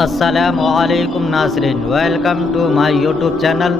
السلام علیکم ناظرین، welcome to my YouTube channel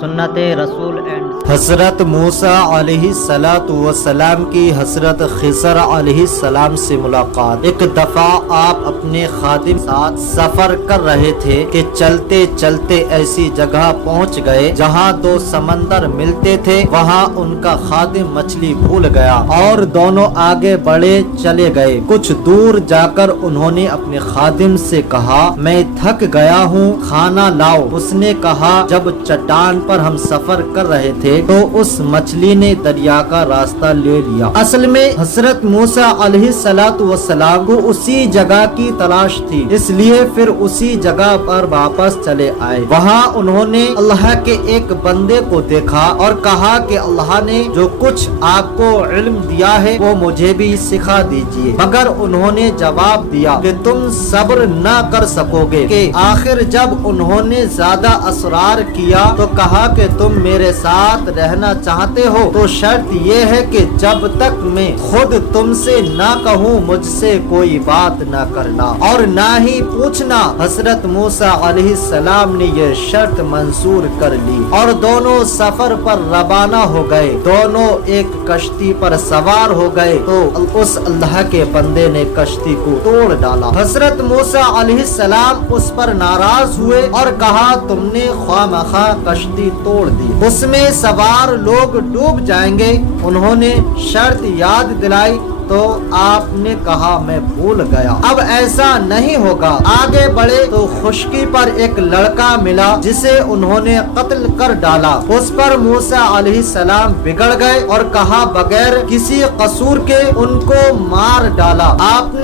سنت رسول اینڈ حضرت موسیٰ علیہ السلام کی حضرت خضر علیہ السلام سے ملاقات۔ ایک دفعہ آپ اپنے خادم ساتھ سفر کر رہے تھے کہ چلتے چلتے ایسی جگہ پہنچ گئے جہاں دو سمندر ملتے تھے۔ وہاں ان کا خادم مچھلی بھول گیا اور دونوں آگے بڑھے چلے گئے۔ کچھ دور جا کر انہوں نے اپنے خادم سے کہا، میں تھک گیا ہوں، کھانا لاؤ۔ اس نے کہا، جب چٹان پر ہم سفر کر رہے تھے تو اس مچھلی نے دریا کا راستہ لے لیا۔ اصل میں حضرت موسیٰ علیہ السلام کو اسی جگہ کی تلاش تھی، اس لیے پھر اسی جگہ پر واپس چلے آئے۔ وہاں انہوں نے اللہ کے ایک بندے کو دیکھا اور کہا کہ اللہ نے جو کچھ آپ کو علم دیا ہے وہ مجھے بھی سکھا دیجیے، مگر انہوں نے جواب دیا کہ تم صبر نہ کر سکو گے۔ کہ آخر جب انہوں نے زیادہ اصرار کیا تو کہا کہ تم میرے ساتھ رہنا چاہتے ہو تو شرط یہ ہے کہ جب تک میں خود تم سے نہ کہوں مجھ سے کوئی بات نہ کرنا اور نہ ہی پوچھنا۔ حضرت موسیٰ علیہ السلام نے یہ شرط منظور کر لی اور دونوں سفر پر روانہ ہو گئے۔ دونوں ایک کشتی پر سوار ہو گئے تو اس اللہ کے بندے نے کشتی کو توڑ ڈالا۔ حضرت موسیٰ علیہ السلام اس پر ناراض ہوئے اور کہا، تم نے خواہ مخواہ کشتی توڑ دی، اس میں سوار لوگ ڈوب جائیں گے۔ انہوں نے شرط یاد دلائی تو آپ نے کہا، میں بھول گیا، اب ایسا نہیں ہوگا۔ آگے بڑھے تو خشکی پر ایک لڑکا ملا جسے انہوں نے قتل کر ڈالا۔ اس پر موسیٰ علیہ السلام بگڑ گئے اور کہا، بغیر کسی قصور کے ان کو مار ڈالا، آپ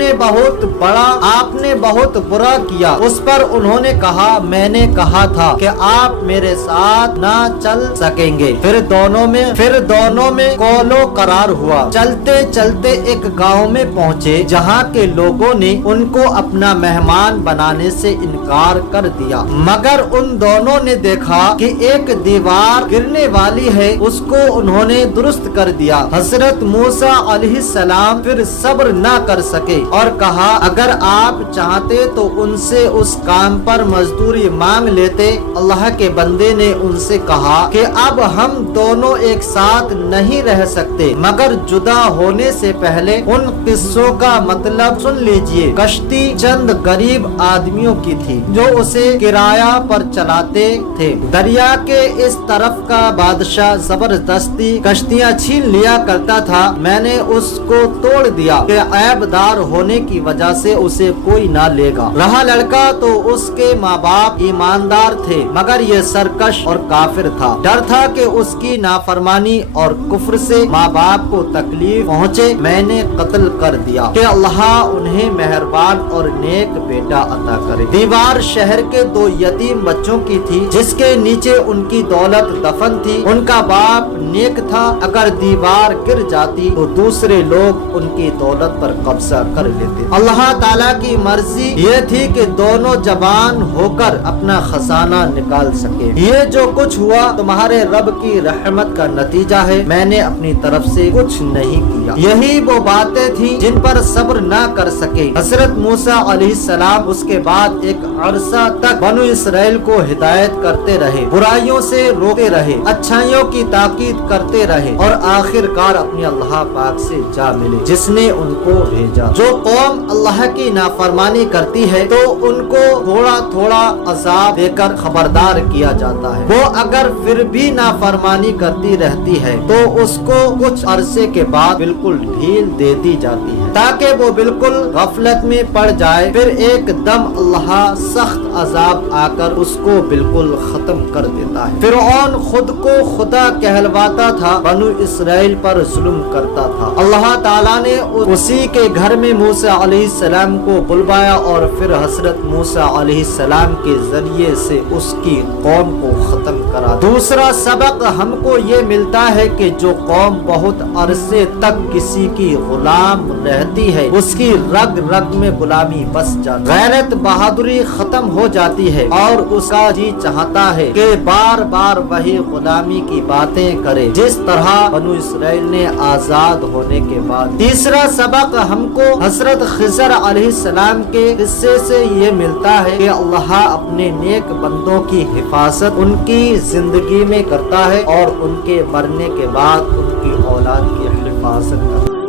نے بہت برا کیا۔ اس پر انہوں نے کہا، میں نے کہا تھا کہ آپ میرے ساتھ نہ چل سکیں گے۔ پھر دونوں میں قول و قرار ہوا۔ چلتے چلتے ایک گاؤں میں پہنچے جہاں کے لوگوں نے ان کو اپنا مہمان بنانے سے انکار کر دیا، مگر ان دونوں نے دیکھا کہ ایک دیوار گرنے والی ہے، اس کو انہوں نے درست کر دیا۔ حضرت موسیٰ علیہ السلام پھر صبر نہ کر سکے اور کہا، اگر آپ چاہتے تو ان سے اس کام پر مزدوری مانگ لیتے۔ اللہ کے بندے نے ان سے کہا کہ اب ہم دونوں ایک ساتھ نہیں رہ سکتے، مگر جدا ہونے سے پہلے ان قصوں کا مطلب سن لیجئے۔ کشتی چند غریب آدمیوں کی تھی جو اسے کرایہ پر چلاتے تھے۔ دریا کے اس طرف کا بادشاہ زبردستی کشتیاں چھین لیا کرتا تھا۔ میں نے اس کو توڑ دیا کہ عیب دار ہونے کی وجہ سے اسے کوئی نہ لے گا۔ رہا لڑکا تو اس کے ماں باپ ایماندار تھے، مگر یہ سرکش اور کافر تھا۔ ڈر تھا کہ اس کی نافرمانی اور کفر سے ماں باپ کو تکلیف پہنچے۔ میں نے قتل کر دیا کہ اللہ انہیں مہربان اور نیک بیٹا عطا کرے۔ دیوار شہر کے دو یتیم بچوں کی تھی جس کے نیچے ان کی دولت دفن تھی۔ ان کا باپ نیک تھا، اگر دیوار گر جاتی تو دوسرے لوگ ان کی دولت پر قبضہ کر لیتے۔ اللہ تعالیٰ کی مرضی یہ تھی کہ دونوں جوان ہو کر اپنا خزانہ نکال سکے۔ یہ جو کچھ ہوا تمہارے رب کی رحمت کا نتیجہ ہے، میں نے اپنی طرف سے کچھ نہیں کیا۔ یہی وہ باتیں تھیں جن پر صبر نہ کر سکے۔ حضرت موسیٰ علیہ السلام اس کے بعد ایک عرصہ تک بنو اسرائیل کو ہدایت کرتے رہے، برائیوں سے روکتے رہے، اچھائیوں کی تاکید کرتے رہے اور آخر کار اپنے اللہ پاک سے جا ملے جس نے ان کو بھیجا۔ جو قوم اللہ کی نافرمانی کرتی ہے تو ان کو تھوڑا تھوڑا عذاب دے کر خبردار کیا جاتا ہے۔ وہ اگر پھر بھی نافرمانی کرتی رہتی ہے تو اس کو کچھ عرصے کے بعد بالکل ڈھیل دے دی جاتی ہے تاکہ وہ بالکل غفلت میں پڑ جائے۔ پھر ایک دم اللہ سخت عذاب آ کر اس کو بالکل ختم کر دیتا ہے۔ فرعون خود کو خدا کہلواتا تھا، بنو اسرائیل پر ظلم کرتا تھا۔ اللہ تعالیٰ نے اسی کے گھر میں موسیٰ علیہ السلام کو بلوایا اور پھر حضرت موسیٰ علیہ السلام کے ذریعے سے اس کی قوم کو ختم کرا۔ دوسرا سبق ہم کو یہ ملتا ہے کہ جو قوم بہت عرصے تک کسی کی غلام رہتی ہے اس کی رگ رگ میں غلامی بس جاتی، غیرت بہادری ختم ہو جاتی ہے اور اس کا جی چاہتا ہے کہ بار بار وہی غلامی کی باتیں کرے۔ کرے جس طرح بنو اسرائیل نے آزاد ہونے کے بعد۔ تیسرا سبق ہم کو حضرت خضر علیہ السلام کے قصے سے یہ ملتا ہے کہ اللہ اپنے نیک بندوں کی حفاظت ان کی زندگی میں کرتا ہے اور ان کے مرنے کے بعد ان کی اولاد کی حفاظت کرتا ہے۔